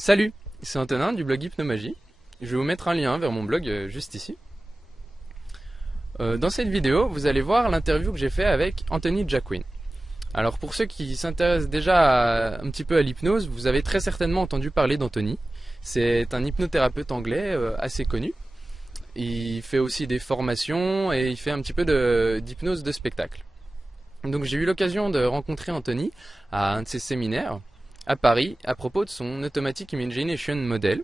Salut, c'est Antonin du blog Hypnomagie. Je vais vous mettre un lien vers mon blog juste ici. Dans cette vidéo, vous allez voir l'interview que j'ai fait avec Anthony Jacquin. Alors pour ceux qui s'intéressent déjà un petit peu à l'hypnose, vous avez très certainement entendu parler d'Anthony. C'est un hypnothérapeute anglais assez connu. Il fait aussi des formations et il fait un petit peu d'hypnose de spectacle. Donc j'ai eu l'occasion de rencontrer Anthony à un de ses séminaires à Paris à propos de son Automatic Imagination Model.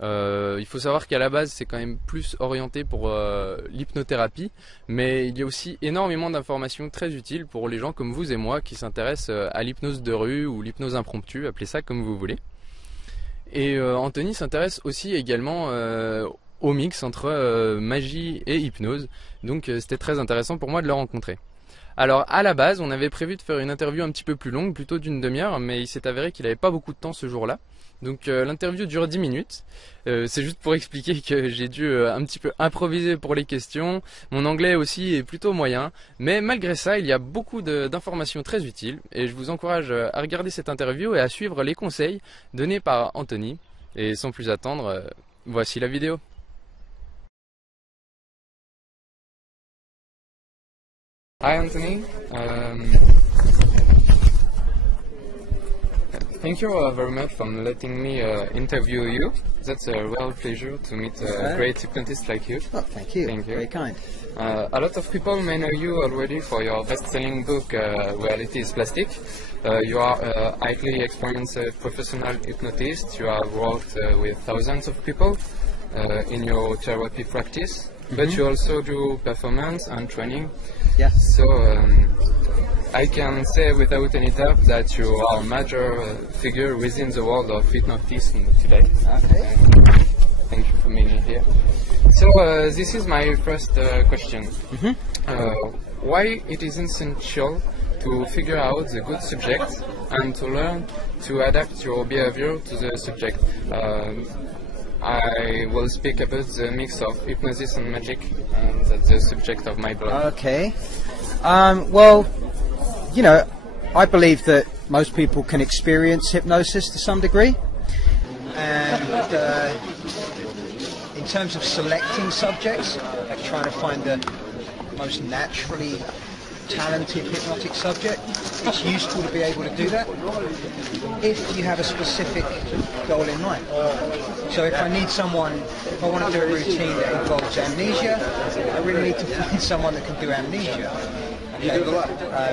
Il faut savoir qu'à la base c'est quand même plus orienté pour l'hypnothérapie, mais il y a aussi énormément d'informations très utiles pour les gens comme vous et moi qui s'intéressent à l'hypnose de rue ou l'hypnose impromptue, appelez ça comme vous voulez. Et Anthony s'intéresse aussi également au mix entre magie et hypnose, donc c'était très intéressant pour moi de le rencontrer. Alors à la base on avait prévu de faire une interview un petit peu plus longue, plutôt d'une demi-heure, mais il s'est avéré qu'il n'avait pas beaucoup de temps ce jour-là. Donc l'interview dure 10 minutes, c'est juste pour expliquer que j'ai dû un petit peu improviser pour les questions. Mon anglais aussi est plutôt moyen, mais malgré ça il y a beaucoup d'informations très utiles et je vous encourage à regarder cette interview et à suivre les conseils donnés par Anthony. Et sans plus attendre, voici la vidéo. Hi Anthony, thank you very much for letting me interview you. That's a real pleasure to meet a great hypnotist like you. Oh, thank you. Thank you. Very kind. A lot of people may know you already for your best-selling book, Reality is Plastic. You are a highly experienced professional hypnotist. You have worked with thousands of people in your therapy practice, but you also do performance and training. Yeah. So I can say without any doubt that you are a major figure within the world of hypnotism today. Okay. Thank you for being here. So this is my first question. Why it is essential to figure out the good subject and to learn to adapt your behavior to the subject? I will speak about the mix of hypnosis and magic, and that's the subject of my blog. Okay. Well, you know, I believe that most people can experience hypnosis to some degree. And in terms of selecting subjects, like trying to find the most naturally talented hypnotic subject, it's useful to be able to do that if you have a specific goal in mind. So if I need someone, if I want to do a routine that involves amnesia, I really need to find someone that can do amnesia. Okay.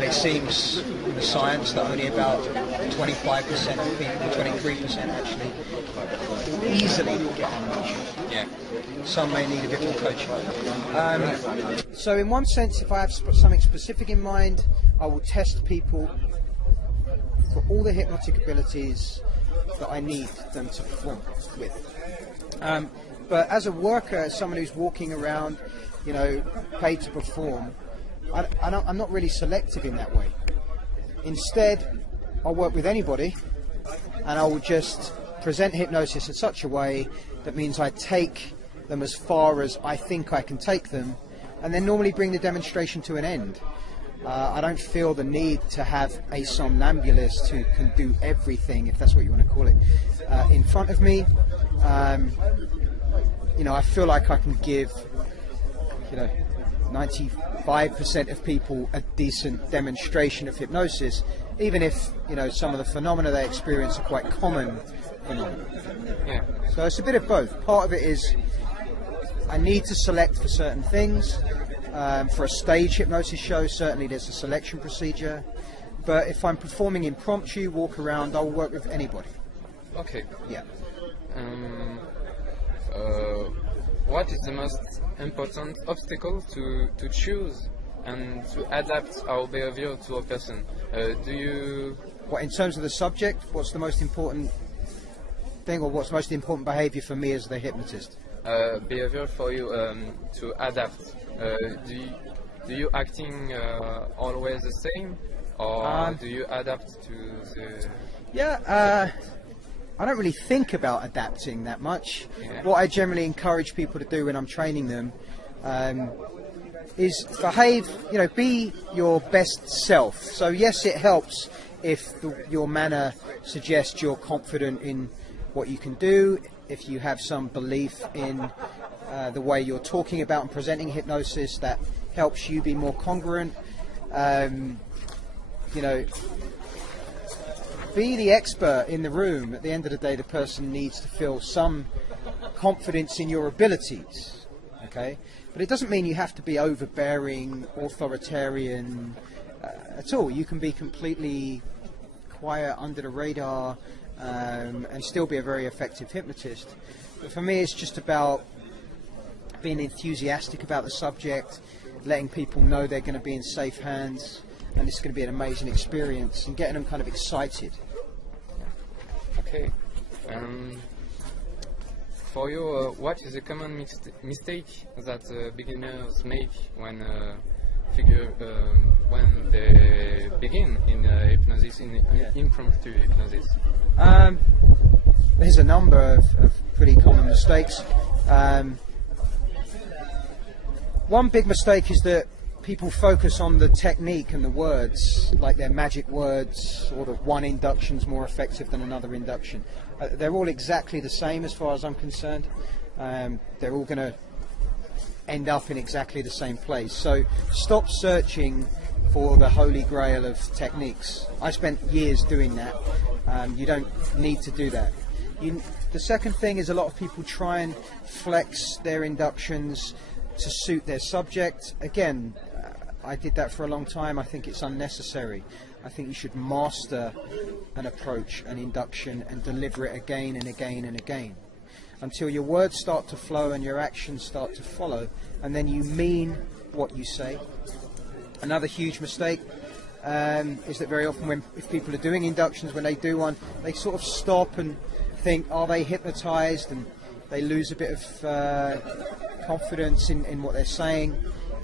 It seems in the science that only about 25% of people, 23% actually, easily get amnesia. Yeah. Some may need a bit more coaching. So in one sense, if I have something specific in mind, I will test people for all the hypnotic abilities that I need them to perform with. But as a worker, as someone who's walking around, you know, paid to perform, I'm not really selective in that way. Instead, I'll work with anybody and I will just present hypnosis in such a way that means I take them as far as I think I can take them, and then normally bring the demonstration to an end. I don't feel the need to have a somnambulist who can do everything, if that's what you want to call it, in front of me. You know, I feel like I can give, you know, 95% of people a decent demonstration of hypnosis, even if, you know, some of the phenomena they experience are quite common phenomena. Yeah. So it's a bit of both. Part of it is I need to select for certain things. For a stage hypnosis show, certainly there's a selection procedure. But if I'm performing impromptu, walk around, I'll work with anybody. Okay. Yeah. What is the most important obstacle to choose and to adapt our behavior to a person? Do you... What, in terms of the subject, what's the most important thing, or what's the most important behavior for me as the hypnotist? Behavior for you to adapt. Do you acting always the same, or do you adapt to the... Yeah, I don't really think about adapting that much. Yeah. What I generally encourage people to do when I'm training them is behave, you know, be your best self. So yes, it helps if your manner suggests you're confident in what you can do, if you have some belief in the way you're talking about and presenting hypnosis that helps you be more congruent. You know, be the expert in the room. At the end of the day, the person needs to feel some confidence in your abilities, okay? But it doesn't mean you have to be overbearing, authoritarian at all. You can be completely quiet, under the radar, and still be a very effective hypnotist. But for me, it's just about being enthusiastic about the subject, letting people know they're going to be in safe hands, and it's going to be an amazing experience, and getting them kind of excited. Okay. For you, what is a common mistake that beginners make when when they begin in hypnosis, in impromptu hypnosis? There's a number of pretty common mistakes. One big mistake is that people focus on the technique and the words, like they're magic words, or that one induction's more effective than another induction. They're all exactly the same as far as I'm concerned. They're all going to end up in exactly the same place. So stop searching for the holy grail of techniques. I spent years doing that. You don't need to do that. The second thing is a lot of people try and flex their inductions to suit their subject. Again, I did that for a long time. I think it's unnecessary. I think you should master an approach, an induction, and deliver it again and again and again until your words start to flow and your actions start to follow, and then you mean what you say. Another huge mistake is that very often if people are doing inductions, when they do one, they sort of stop and think, are they hypnotized? And they lose a bit of confidence in what they're saying.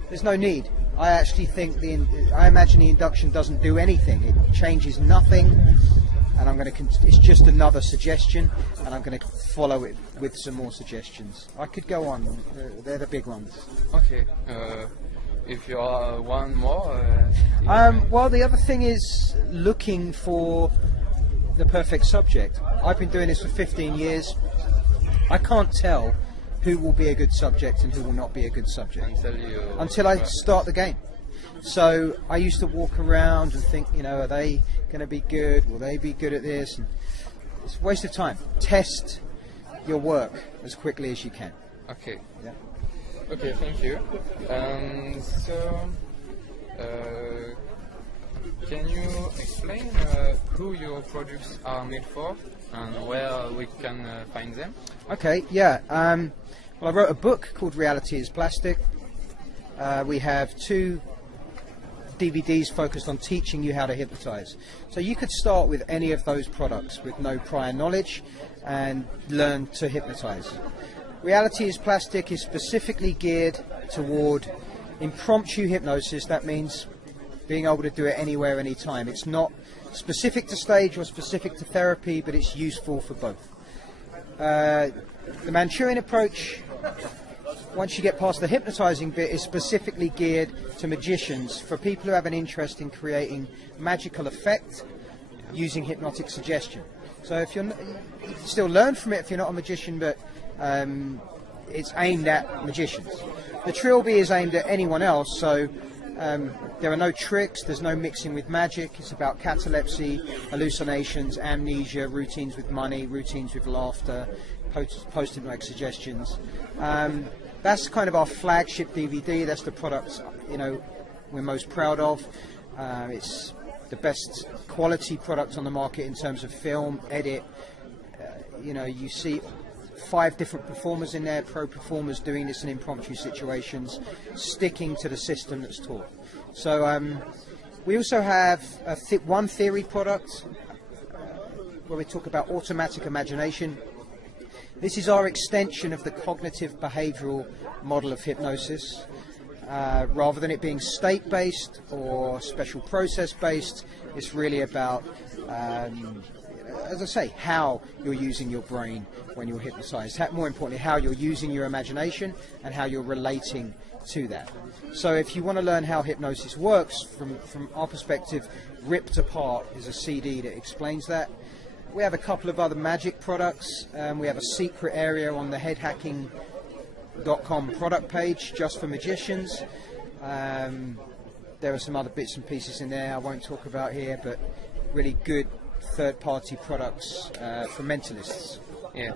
There's no need. I actually think I imagine the induction doesn't do anything. It changes nothing, and it's just another suggestion, and I'm going to follow it with some more suggestions. I could go on. They're the big ones. Okay. If you are one more. Well, the other thing is looking for the perfect subject. I've been doing this for 15 years. I can't tell who will be a good subject and who will not be a good subject until I start the game. So I used to walk around and think, you know, are they going to be good? Will they be good at this? And it's a waste of time. Test your work as quickly as you can. Okay. Yeah. Okay, thank you. Can you explain who your products are made for and where we can find them? Okay, yeah. Well, I wrote a book called Reality is Plastic. We have 2 DVDs focused on teaching you how to hypnotize. So you could start with any of those products with no prior knowledge and learn to hypnotize. Reality is Plastic is specifically geared toward impromptu hypnosis. That means being able to do it anywhere, anytime. It's not specific to stage or specific to therapy, but it's useful for both. The Manchurian approach, once you get past the hypnotizing bit, is specifically geared to magicians, for people who have an interest in creating magical effect using hypnotic suggestion. So if you can still learn from it if you're not a magician, but it's aimed at magicians. The Trilby is aimed at anyone else, so there are no tricks, there's no mixing with magic. It's about catalepsy, hallucinations, amnesia, routines with money, routines with laughter, post-hypnotic suggestions. That's kind of our flagship DVD. That's the product, you know, we're most proud of. It's the best quality product on the market in terms of film, edit. You know, you see 5 different performers in there, pro performers doing this in impromptu situations, sticking to the system that's taught. So we also have one theory product where we talk about automatic imagination. This is our extension of the cognitive behavioral model of hypnosis. Rather than it being state-based or special process-based, it's really about, as I say, how you're using your brain when you're hypnotized. More importantly, how you're using your imagination and how you're relating to that. So if you want to learn how hypnosis works, from our perspective, Ripped Apart is a CD that explains that. We have a couple of other magic products. We have a secret area on the headhacking.com product page just for magicians. There are some other bits and pieces in there I won't talk about here, but really good third-party products for mentalists. Yeah.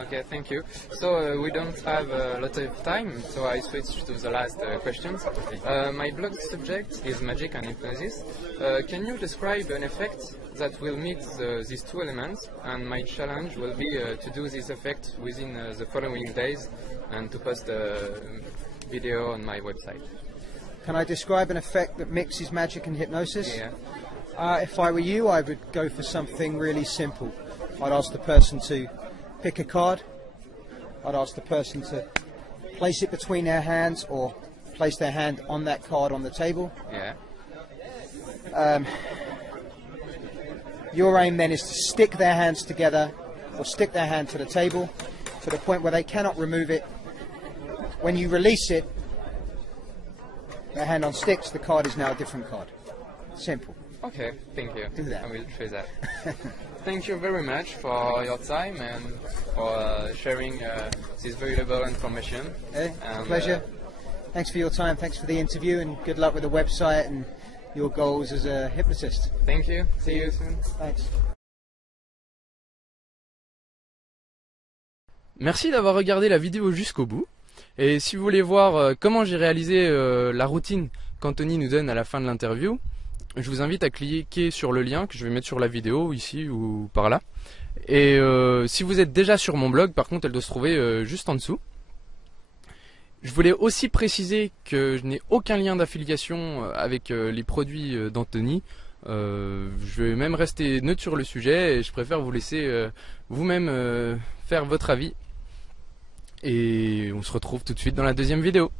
Okay, thank you. So we don't have a lot of time, so I switch to the last questions. My blog subject is magic and hypnosis. Can you describe an effect that will meet these two elements? And my challenge will be to do this effect within the following days and to post a video on my website. Can I describe an effect that mixes magic and hypnosis? Yeah. If I were you, I would go for something really simple. I'd ask the person to pick a card. I'd ask the person to place it between their hands or place their hand on that card on the table. Yeah. Your aim then is to stick their hands together or stick their hand to the table to the point where they cannot remove it. When you release it, their hand unsticks, the card is now a different card. Simple. Okay, thank you. Do that. I will try that. Thank you very much for your time and for sharing this valuable information. Pleasure. Thanks for your time, thanks for the interview, and good luck with the website and your goals as a hypnotist. Thank you. See you soon. Thanks. Merci d'avoir regardé la vidéo jusqu'au bout. Et si vous voulez voir comment j'ai réalisé la routine qu'Anthony nous donne à la fin de l'interview, je vous invite à cliquer sur le lien que je vais mettre sur la vidéo, ici ou par là. Et si vous êtes déjà sur mon blog, par contre, elle doit se trouver juste en dessous. Je voulais aussi préciser que je n'ai aucun lien d'affiliation avec les produits d'Anthony. Je vais même rester neutre sur le sujet et je préfère vous laisser vous-même faire votre avis. Et on se retrouve tout de suite dans la deuxième vidéo.